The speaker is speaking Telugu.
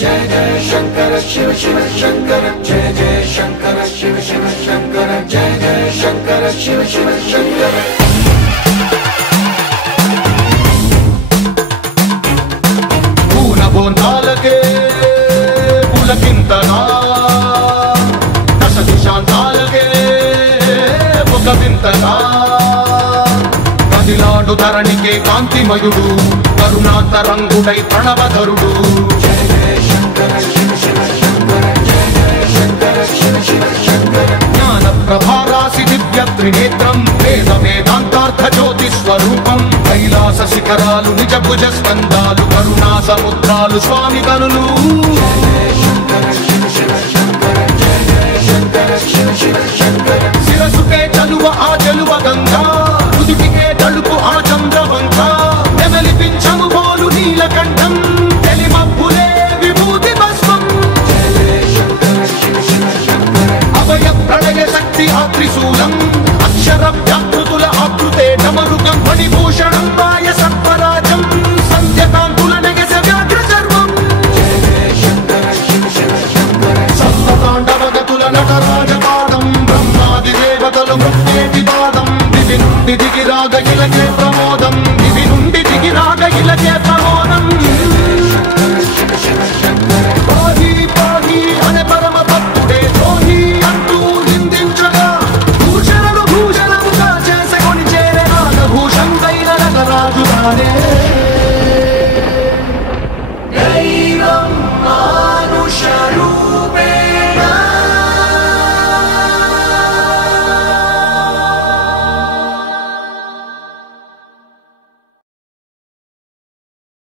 जय जय शंकर शिव शिव शंकर जय जय शंकर शिव शिव शंकर जय जय शंकर शिव शिव शंकर బోంతాలకే పులకింతగా దశ దిశాంతాలకే ఒక వింతగా కదిలాడు ధరణికే కాంతిమయుడు కరుణాంతరంగుడై ప్రణవధరుడు जय जय शंकर शिव शिव शंकर जय जय शंकर शिव शिव शंकर జ్ఞాన ప్రభారాసి దివ్య త్రినేత్రం వేద వేదాంతార్థ జ్యోతి స్వరూపం కైలాస శిఖరాలు నిజ భుజ స్కందాలు కరుణా సముద్రాలు స్వామి కనులు जय जय शंकर शिव शिव शंकर जय जय शंकर शिव शिव शंकर శిరసుకే చలువ ఆ జలువ గంగా రుదుటికే తడుపు ఆ చంద్రవంక నెమలిపించము బోలు నీలకంఠం తెలిమబ్బులే విభూతి భస్మం जय जय शंकर शिव शिव शंकर అభయ ప్రళయ శక్తి ఆ త్రిశూలం అక్షర వ్యాకృతుల ఆకృతే డమరుకం మణిభూషణం మాయ సర్పరాజం సంధ్యకాంతుల నెగస వ్యాఘ్ర చర్మం जय जय शंकर शिव शिव शंकर సప్తతాండవగతుల నటరాజపాదం బ్రహ్మాది దేవతలు మృత్యేటి పాదం దివి నుండి దిగిరాగ ఇలకే ప్రమోదం దివి నుండి దిగిరాగ ఇలకే ప్రమోదం